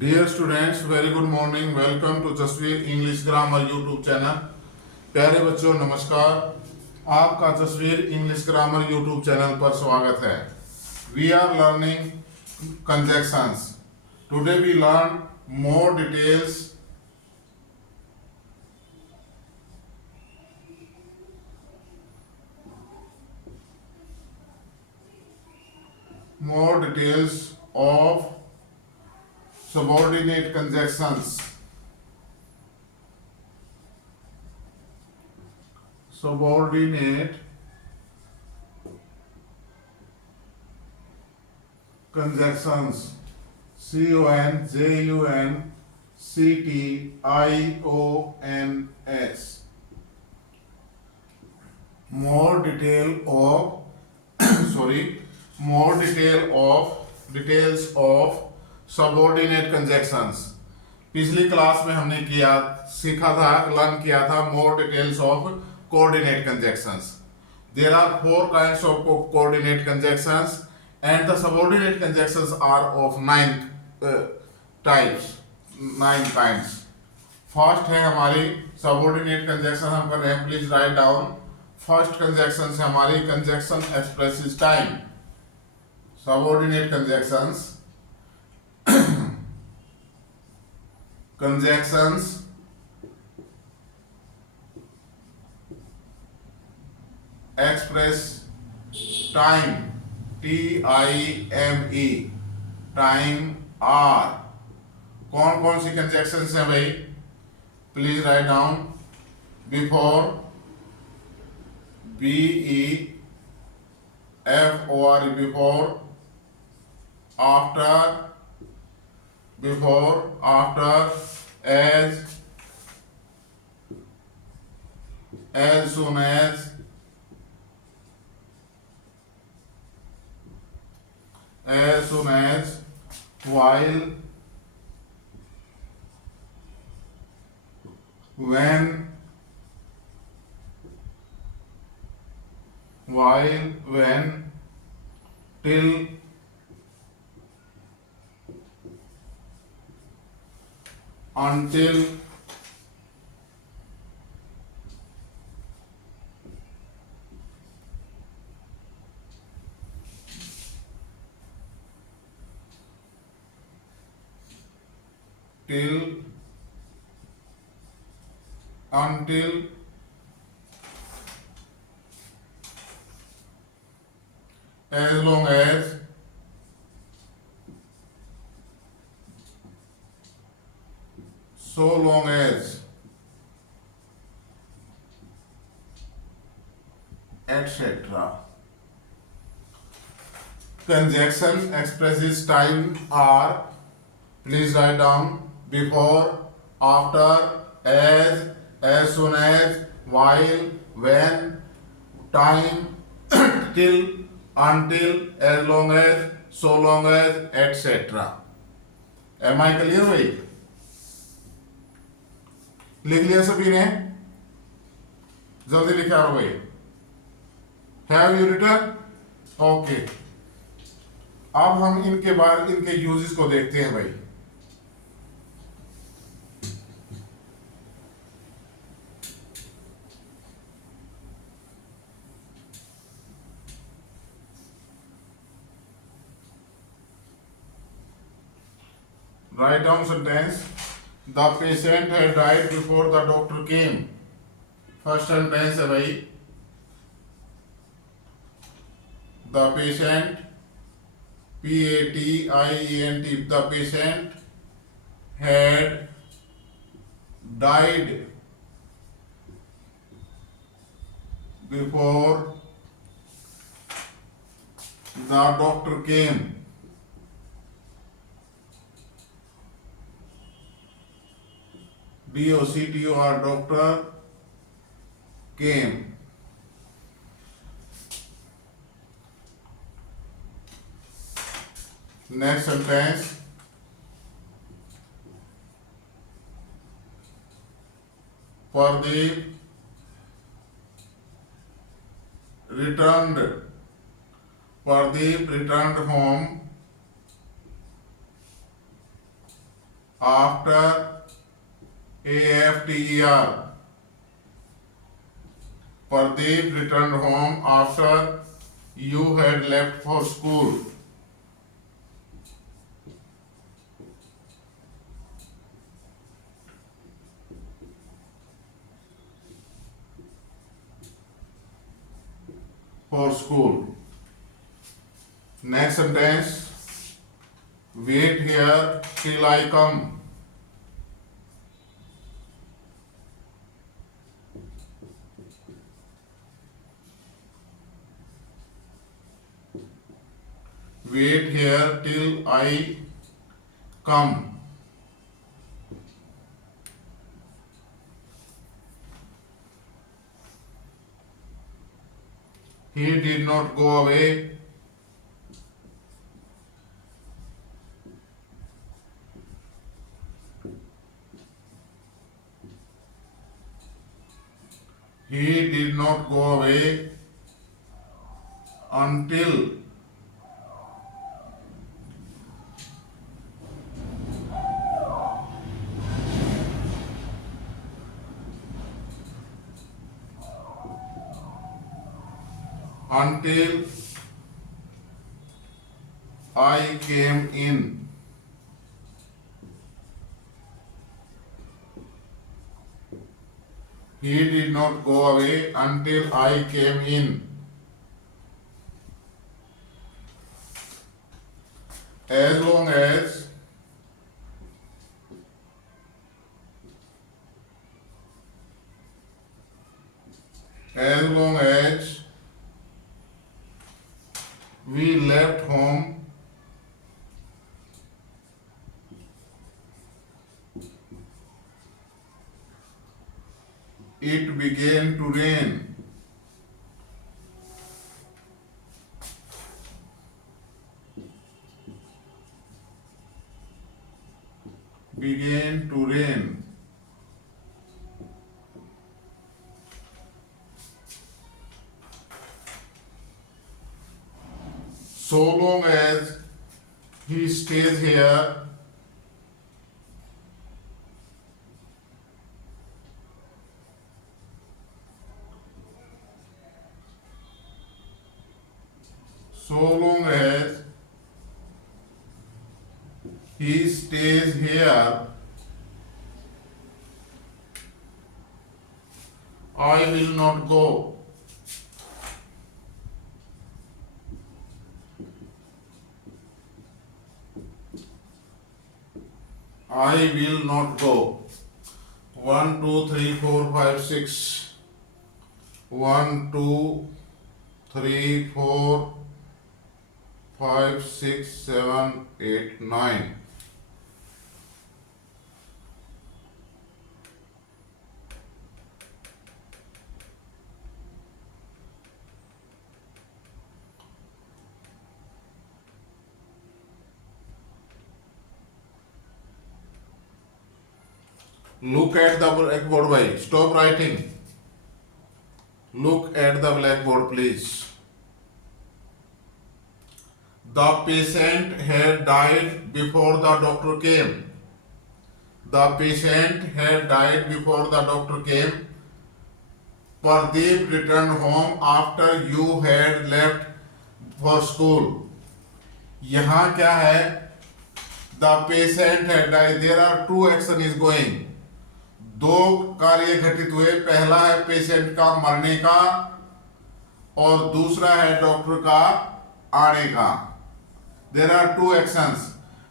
Dear students, very good morning. Welcome to Tasveer English grammar YouTube channel. प्यारे बच्चों, नमस्कार। आपका तस्वीर इंग्लिश ग्रामर यूट्यूब चैनल पर स्वागत है। We are learning conjunctions. Today we learn more details of subordinate conjunctions. Subordinate conjunctions. CONJUNCTIONS. More detail of details of subordinate conjunctions. पिछली क्लास में हमने लर्न किया था more details of coordinate conjunctions. There are 4 kinds of coordinate conjunctions and the subordinate conjunctions are of 9 types, 9 kinds. First है हमारी subordinate conjunction, हम कर रहे हैं, please write down. First conjunction है हमारी conjunction expresses time. Subordinate conjunctions express time, TIME, time are. कौन कौन सी कंजक्शंस हैं भाई? Please write down. Before, BEFOR, before, after, as soon as, while, when, till, until, until, as long as, so long as, etc. Conjunction expresses time are, please write down, before, after, as soon as, while, when, time, till, until, as long as, so long as, etc. Am I clear भाई? लिख लिया सभी ने? जल्दी लिखा रहो भाई। Have you written? Okay. अब हम इनके यूजेस को देखते हैं भाई। Write down sentence. The patient had died before the doctor came. First sentence है भाई, the patient, PATIENT, the patient had died before the doctor came. DOCTOR, doctor came. Next sentence. Pradeep returned home after after Pradeep returned home after you had left for school. For school. Next sentence. Wait here till I come. Wait here till I come. He did not go away. He did not go away until I came in. He did not go away until I came in. As long as we left home, it began to rain. Began to rain. So long as he stays here, so long as he stays here, I will not go. I will not go. 1, 2, 3, 4, 5, 6. 1, 2, 3, 4, 5, 6, 7, 8, 9. Look at the blackboard, bhai. Stop writing. Look at the blackboard, please. The patient had died before the doctor came. The patient had died before the doctor came. Pradeep returned home after you had left for school. यहाँ क्या है? The patient had died. There are two action is going. दो कार्य घटित हुए. पहला है पेशेंट का मरने का और दूसरा है डॉक्टर का आने का. There are two actions.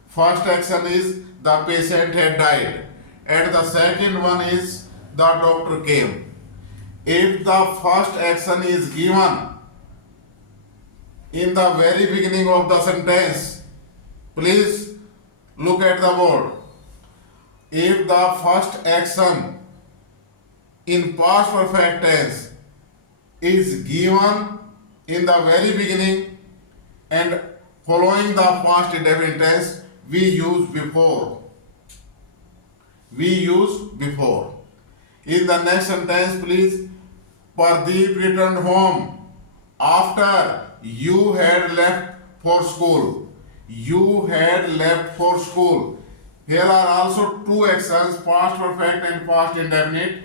First action is the patient had died, and the second one is the doctor came. If the first action is given in the very beginning of the sentence, please look at the board. If the first action in past perfect tense is given in the very beginning and following the past indefinite tense, we use before. In the next sentence, please. Pradeep returned home after you had left for school. You had left for school. Here are also two actions, past perfect and past indefinite.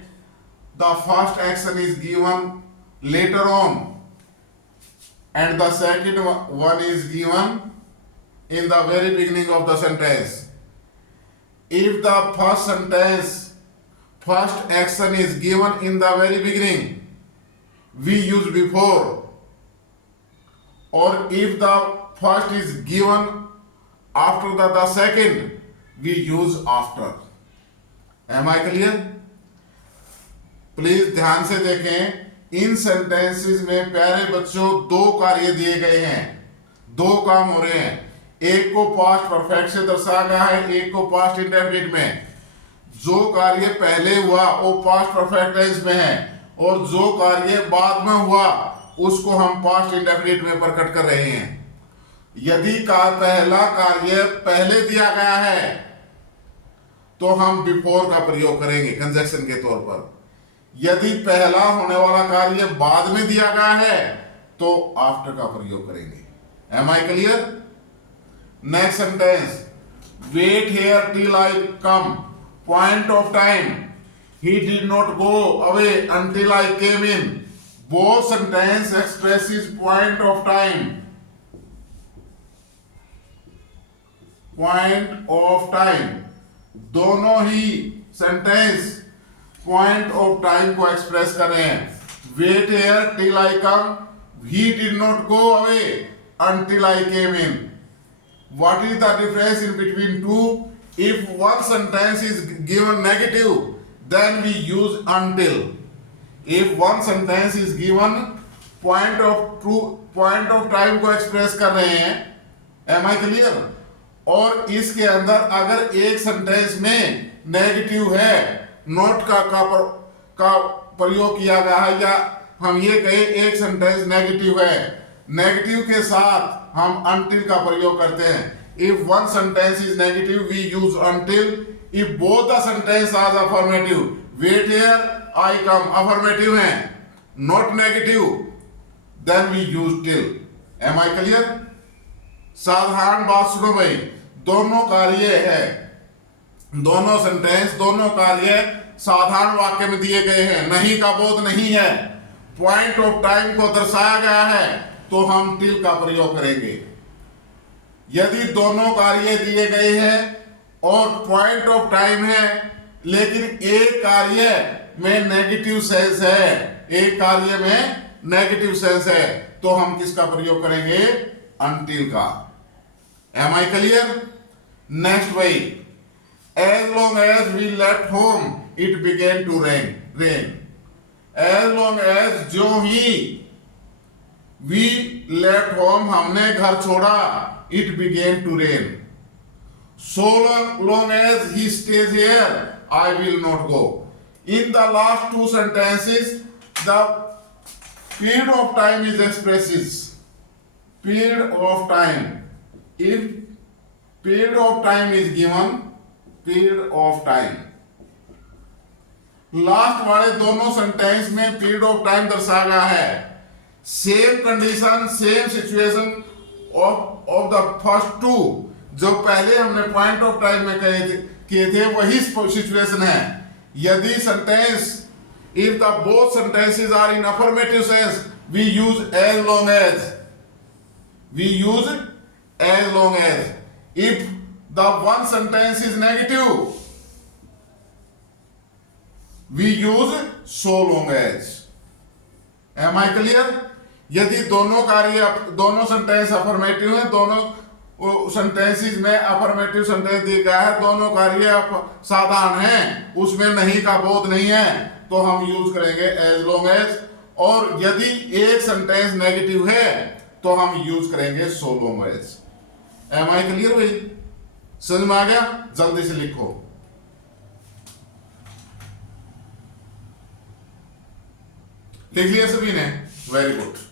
The first action is given later on and the second one is given in the very beginning of the sentence. If the first action is given in the very beginning, we use before, or if the first is given after the second, we use after. Am I clear? Please ध्यान से देखें, इन सेंटेंसेस में प्यारे बच्चों दो कार्य दिए गए हैं, दो काम हो रहे हैं। एक को पास्ट परफेक्ट से दर्शाया गया है, एक को पास्ट इंडेफिनिट में। जो कार्य पहले हुआ वो पास्ट परफेक्ट टेंस में है और जो कार्य बाद में हुआ उसको हम पास्ट इंडेफिनिट में प्रकट कर रहे हैं। यदि पहला कार्य पहले दिया गया है तो हम बिफोर का प्रयोग करेंगे कंजक्शन के तौर पर। यदि पहला होने वाला कार्य बाद में दिया गया है तो आफ्टर का प्रयोग करेंगे। Am I clear? Next sentence, wait here till I come, point of time, he did not go away until I came in. Both sentence expresses point of time. Point of time, दोनों ही sentence point of time को express कर रहे हैं। Wait here till I come, he did not go away until I came in. What is the difference in between two? If one sentence is given negative, then we use until. If one sentence is given point of time को express कर रहे हैं, am I clear? और इसके अंदर अगर एक सेंटेंस में नेगेटिव है, नोट का प्रयोग किया गया है, या हम ये कहें एक सेंटेंस नेगेटिव है, नेगेटिव के साथ हम until का प्रयोग करते हैं। If one sentence is negative, we use until. If both the sentence are affirmative, wait here, I come, affirmative है, not negative, then we use till. Am I clear? साधारण बात सुनो भाई, दोनों कार्य है, दोनों सेंटेंस, दोनों कार्य साधारण वाक्य में दिए गए हैं, नहीं का बोध नहीं है। पॉइंट ऑफ टाइम को दर्शाया गया है तो हम टिल का प्रयोग करेंगे। यदि दोनों कार्य दिए गए हैं और पॉइंट ऑफ टाइम है लेकिन एक कार्य में नेगेटिव सेंस है, एक कार्य में नेगेटिव सेंस है, तो हम किसका प्रयोग करेंगे? अनटिल का। Am I clear? नेक्स्ट भाई, as long as we left home it began to rain. As long as, जो ही We left home, हमने घर छोड़ा, it began to rain. So long as he stays here, I will not go. In the last two sentences, the period of time is expresses. Period of time. If period of time is given, period of time. Last वाले दोनों सेंटेंस में period of time दर्शाया गया है। Same condition, same situation of the first two, जो पहले हमने point of time में किए थे वही सिचुएशन है। यदि sentence, if the both sentences are in affirmative sense, we use as long as, we use as long as. If the one sentence is negative, we use so long as. Am I clear? यदि दोनों कार्य, दोनों sentence affirmative है, दोनों सेंटेंसेस में affirmative sentence दिया गया है, दोनों कार्य साधारण हैं, उसमें नहीं का बोध नहीं है, तो हम यूज करेंगे एज लॉन्ग एज। और यदि एक सेंटेंस नेगेटिव है तो हम यूज करेंगे so long as. Am I clear भाई? समझ में आ गया? जल्दी से लिखो। लिख लिया सभी ने? Very good.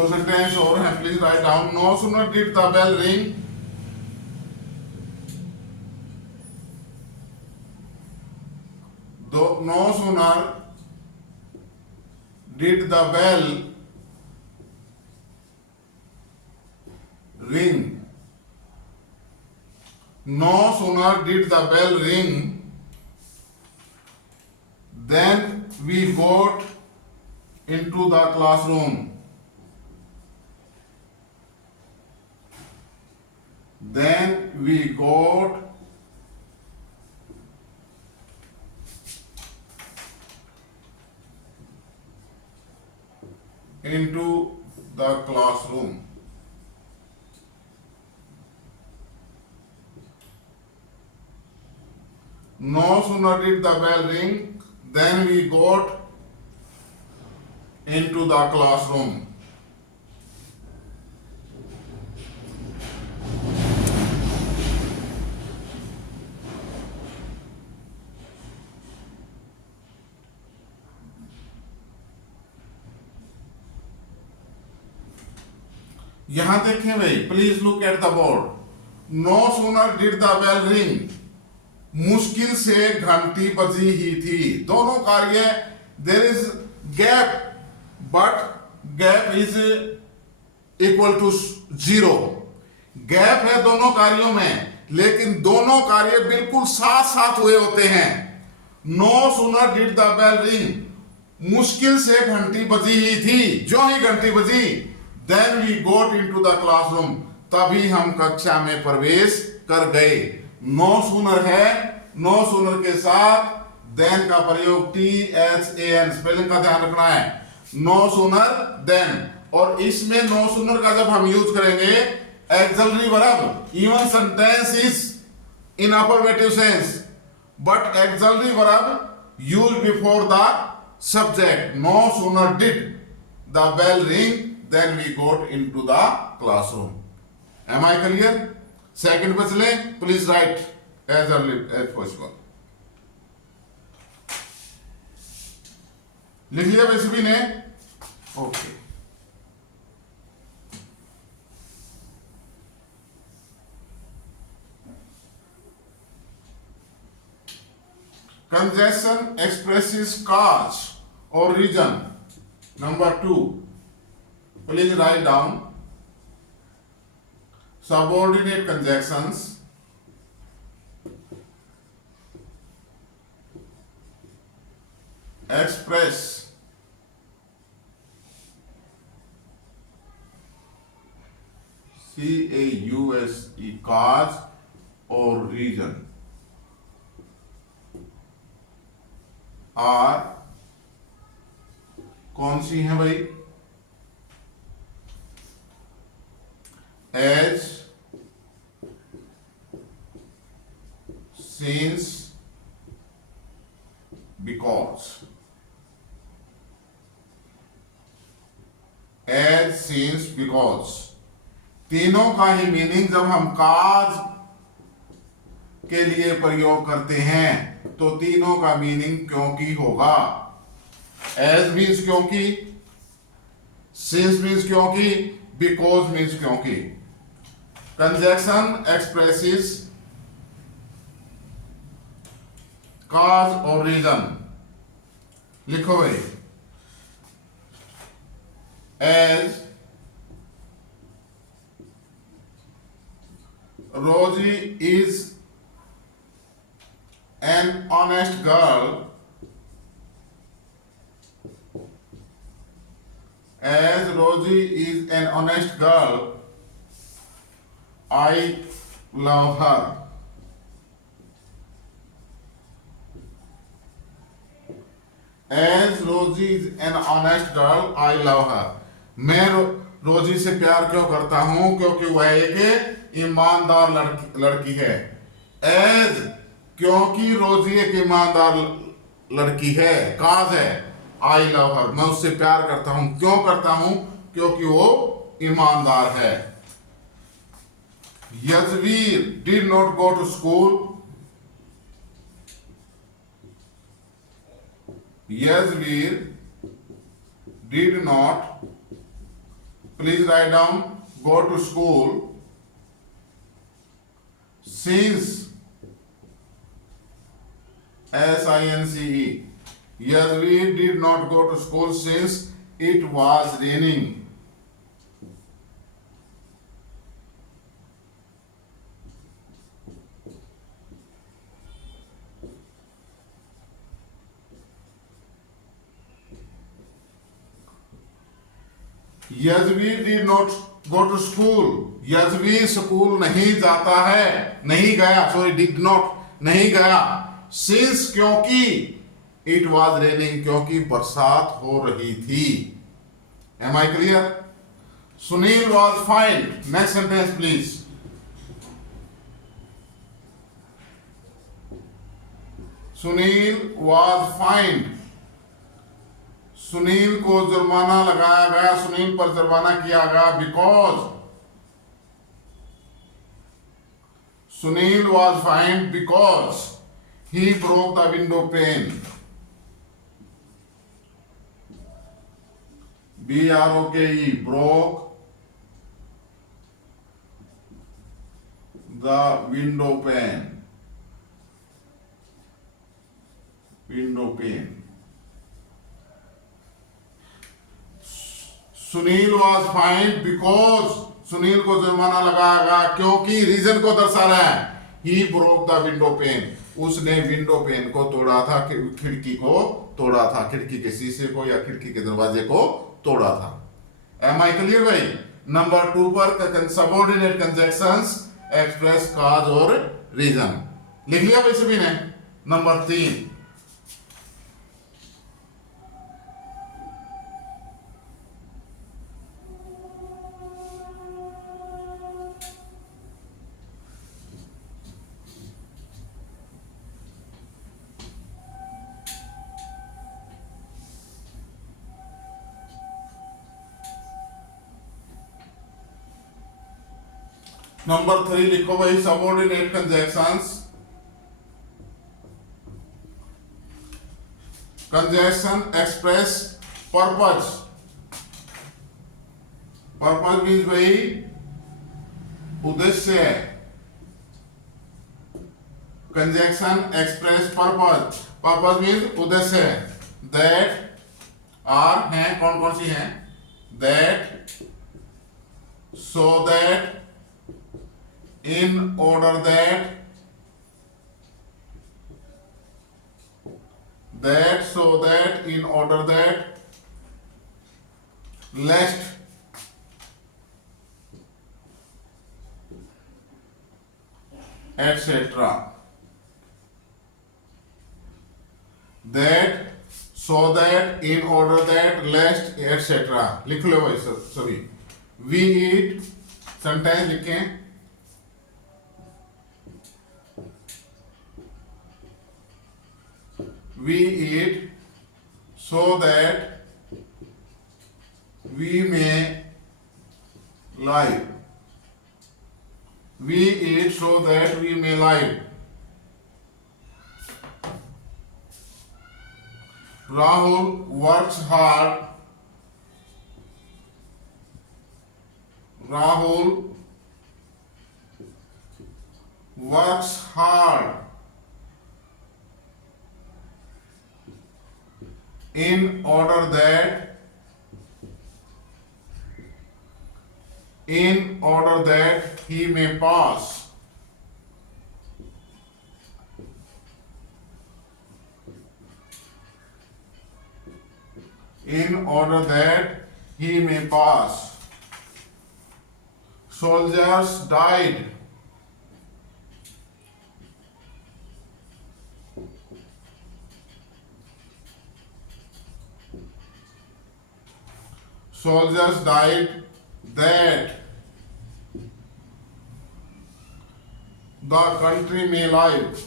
दो सेंटेंस और हैं, please write down. No sooner did the bell ring, no sooner did the bell ring, no sooner did the bell ring then we got into the classroom, then we got into the classroom. No sooner did the bell ring then we got into the classroom. यहां देखें भाई, please look at the board. No sooner did the bell ring, मुश्किल से घंटी बजी ही थी। दोनों कार्य, there is gap but gap is equal to 0। Gap है दोनों कार्यों में, लेकिन दोनों कार्य बिल्कुल साथ साथ हुए होते हैं। No sooner did the bell ring, मुश्किल से घंटी बजी ही थी, जो ही घंटी बजी, then we got into the classroom, तभी हम कक्षा में प्रवेश कर गए। नो सूनर है, नो सूनर के साथ देन का प्रयोग THAN, स्पेलिंग का ध्यान रखना है। नो सूनर देन, और इसमें नो सूनर का जब हम यूज करेंगे auxiliary verb, even sentence is in affirmative sense but auxiliary verb use before the subject. No sooner did the bell ring then we got into the classroom. Am I clear? Second पे चले, please write as early as possible. लिख लिया वैसे भी ने? Okay. Conjunction expresses cause or reason. Number 2. Please write down subordinate conjunctions express CAUSE, cause or reason, और कौन सी है भाई? As, since, because. As, since, because, तीनों का ही मीनिंग जब हम काज के लिए प्रयोग करते हैं तो तीनों का मीनिंग क्योंकि होगा। As मीन्स क्योंकि, since मीन्स क्योंकि, because मीन्स क्योंकि। Conjunction expresses cause और reason। लिखो भाई, as Rosie is an honest girl, as Rosie is an honest girl, I love her. As Rosie is an honest girl, I love her. मैं रोजी से प्यार क्यों करता हूं? क्योंकि वह एक ईमानदार लड़की है। As, क्योंकि रोजी एक ईमानदार लड़की है, काज है। I love her, मैं उससे प्यार करता हूं। क्यों करता हूं? क्योंकि वो ईमानदार है। Yazveer did not go to school. Yazveer did not Please write down go to school since SINCE. Yazveer did not go to school since it was raining. Yazveer did not go to school. Yazveer school नहीं जाता है, नहीं गया, sorry did not, नहीं गया, since क्योंकि it was raining क्योंकि बरसात हो रही थी. Am I clear? Sunil was fined. Next sentence please. Sunil was fined. Sunil को जुर्माना लगाया गया, सुनील पर जुर्माना किया गया बिकॉज Sunil was find because he broke the window pane. BROKE broke the window pane. Window pane. Sunil was find because Sunil को जुर्माना लगाया गया क्योंकि रीजन को दर्शा रहा है. He broke the window pane. उसने विंडो पेन को तोड़ा था, खिड़की को तोड़ा था, खिड़की के शीशे को या खिड़की के दरवाजे को तोड़ा था. एम आई क्लियर भाई? नंबर 2 पर सबऑर्डिनेट कंजक्शंस एक्सप्रेस काज और रीजन लिख लिया भाई सभी ने. नंबर 3 नंबर 3 लिखो भाई subordinate conjunctions. Conjunction express purpose. Purpose means भाई उद्देश्य. Conjunction express purpose. Purpose means उद्देश्य. दैट आर है, कौन कौन सी है? That, so that, in order that, so that, in order that, lest, etc. That, so that, in order that, lest, etc. लिख लो भाई सभी. We eat, सेंटेंस लिखें. We eat so that we may live. We eat so that we may live. Rahul works hard. Rahul works hard in order that he may pass. In order that he may pass. Soldiers died. Soldiers died that the country may live.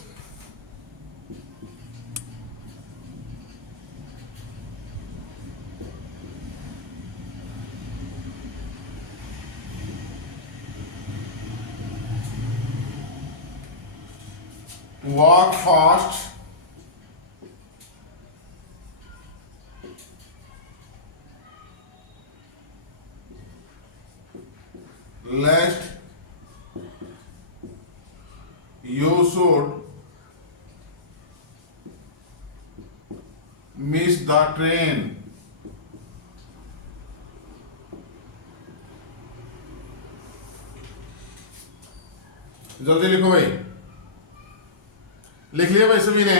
Walk fast. लेस्ट you should miss the train. जल्दी लिखो भाई, लिख लिया भाई सभी ने।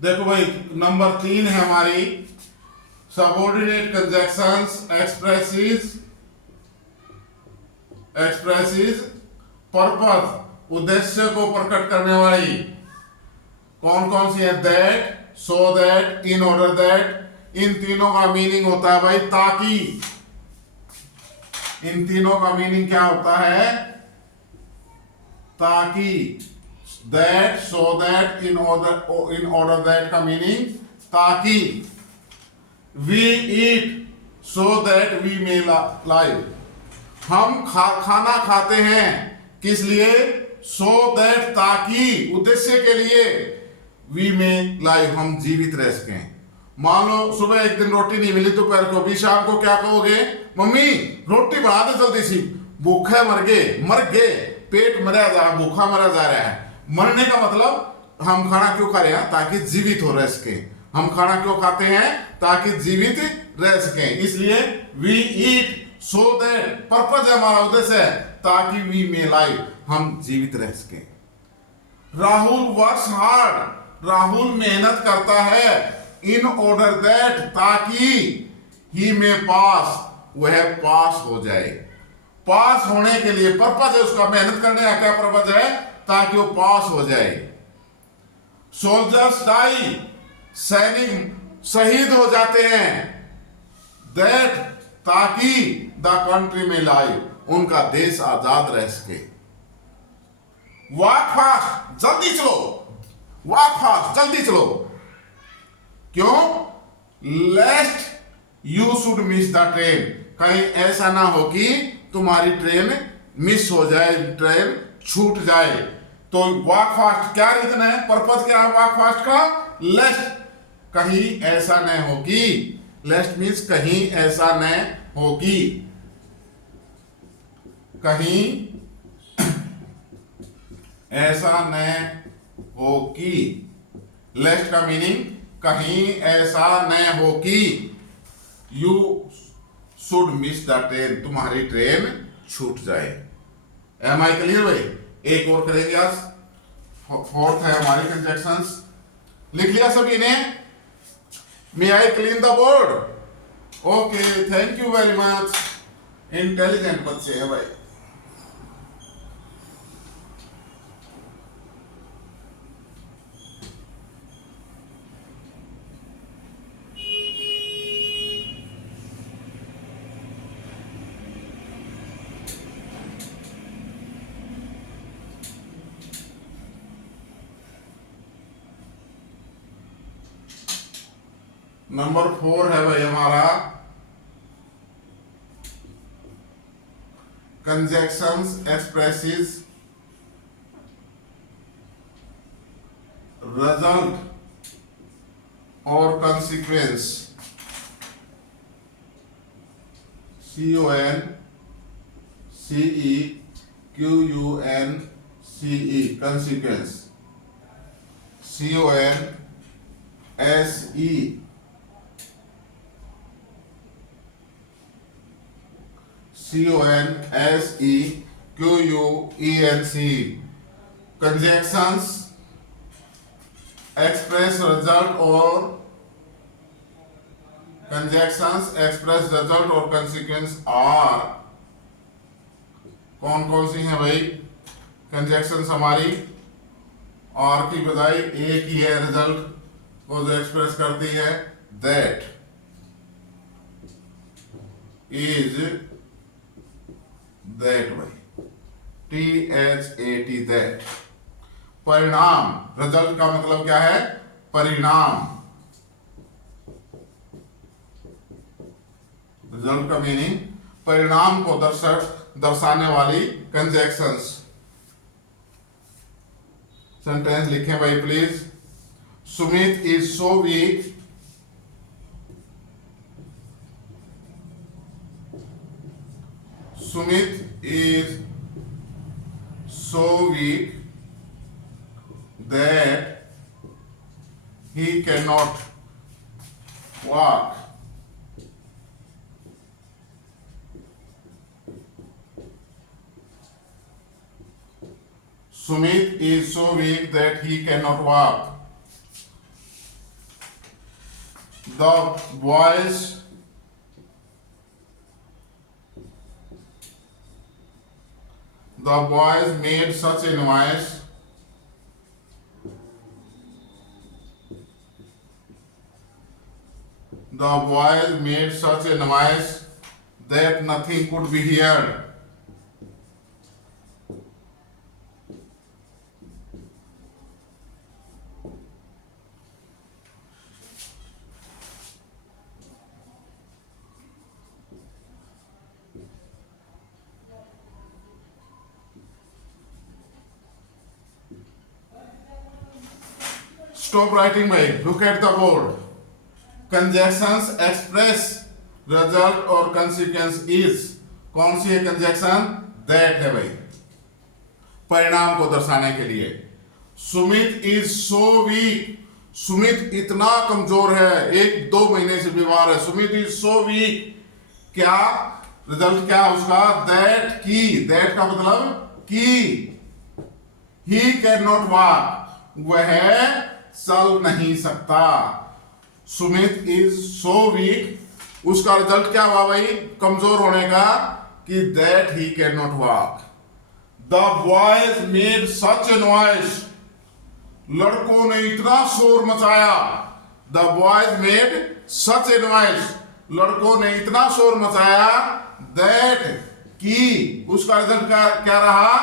देखो भाई नंबर 3 है हमारी सबऑर्डिनेट कंजक्शंस एक्सप्रेसिस पर्पस, उद्देश्य को प्रकट करने वाली। कौन कौन सी है? That, so that, in order that. इन तीनों का मीनिंग होता है भाई ताकि। इन तीनों का मीनिंग क्या होता है? ताकि। That, so that, in order that का मीनिंग ताकि। We eat so that we may live. हम खाना खाते हैं किस लिए? सो दैट ताकि, उद्देश्य के लिए। वी में लाइव, हम जीवित रह सकें। मान लो सुबह एक दिन रोटी नहीं मिली दोपहर को भी, शाम को क्या कहोगे? मम्मी रोटी बना दे जल्दी सी, भूखे मर गए, पेट मरा जा, भूखा मरा जा रहा है। मरने का मतलब हम खाना क्यों खा रहे हैं? ताकि जीवित हो रह सके। हम खाना क्यों खाते हैं? ताकि जीवित रह सके। इसलिए we eat so that, purpose है हमारा, उद्देश्य है ताकि वी मे लाइव, हम जीवित रह सके। राहुल वर्क्स हार्ड, राहुल मेहनत करता है। इन ऑर्डर दैट, ताकि ही में पास, वह पास हो जाए। पास होने के लिए पर्पज है उसका, मेहनत करने का क्या पर्पज है? ताकि वो पास हो जाए। सोल्जर्स डाई, सैनिक शहीद हो जाते हैं। दैट, ताकि द कंट्री में लाइव, उनका देश आजाद रह सके। वॉक फास्ट, जल्दी चलो, वॉक फास्ट, जल्दी चलो। क्यों? लेस्ट you should miss the train, कहीं ऐसा ना हो कि तुम्हारी ट्रेन मिस हो जाए, ट्रेन छूट जाए। तो वॉक फास्ट क्या रीजन है? पर्पज क्या है वॉक फास्ट का? लेस्ट, कहीं ऐसा न हो कि। लेस्ट मीन्स कहीं ऐसा न हो कि, कहीं ऐसा न हो कि। लेस्ट का मीनिंग कहीं ऐसा न हो कि। You should miss the train, तुम्हारी ट्रेन छूट जाए। एम आई क्लियर भाई? एक और करेंगे आज, फोर्थ है हमारी कंजक्शंस। लिख लिया सभी ने? May I clean the board? Okay, thank you very much. Intelligent बच्चे हैं भाई। नंबर 4 है भाई हमारा कंजक्शंस एक्सप्रेसिस रिजल्ट और consequence. CONSEQUENCE, consequence. CONSEQUENCE, conjunctions express result और कंसिक्वेंस आर। कौन कौन सी हैं भाई कंजक्शंस हमारी? और की बजाय एक ही है रिजल्ट को जो एक्सप्रेस करती है। दैट इज, दैट भाई, THAT, दैट। परिणाम, रिजल्ट का मतलब क्या है? परिणाम। रिजल्ट का मीनिंग परिणाम को दर्शाने वाली कंजक्शंस। सेंटेंस लिखें भाई प्लीज। Sumit is so weak, Sumit is so weak that he cannot walk. Sumit is so weak that he cannot walk. The boys made such a noise that nothing could be heard. Stop writing, bhai. Look at the board. Conjunctions express result और consequence is. कौन सी है conjunction? That है भाई, परिणाम को दर्शाने के लिए. Sumit is so weak. Sumit इतना कमजोर है, 1-2 महीने से बीमार है. Sumit is so weak. क्या रिजल्ट क्या उसका? That that का मतलब कि he cannot walk. वह चल नहीं सकता. सुमित इज सो वीक, उसका रिजल्ट क्या हुआ भाई कमजोर होने का? कि that he can not walk. The boys made such ए नॉइस. लड़कों ने इतना शोर मचाया. द बॉयज मेड सच ए नॉइस. लड़कों ने इतना शोर मचाया दैट कि उसका रिजल्ट क्या रहा?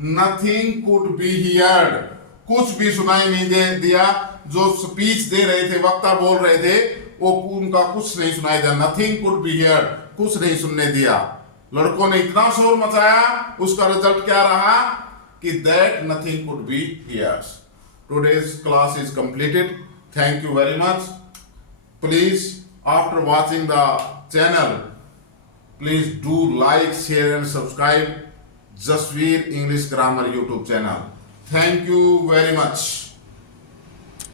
Nothing could be heard. कुछ भी सुनाई नहीं दिया. जो स्पीच दे रहे थे, वक्ता बोल रहे थे, वो उनका कुछ नहीं सुनाई दिया. नथिंग कुड बी हियर्ड, कुछ नहीं सुनने दिया. लड़कों ने इतना शोर मचाया, उसका रिजल्ट क्या रहा? कि that nothing could be heard. Today's class is completed. Thank you very much. Please after watching the channel, please do like, share and subscribe Jasveer English Grammar YouTube channel. Thank you very much.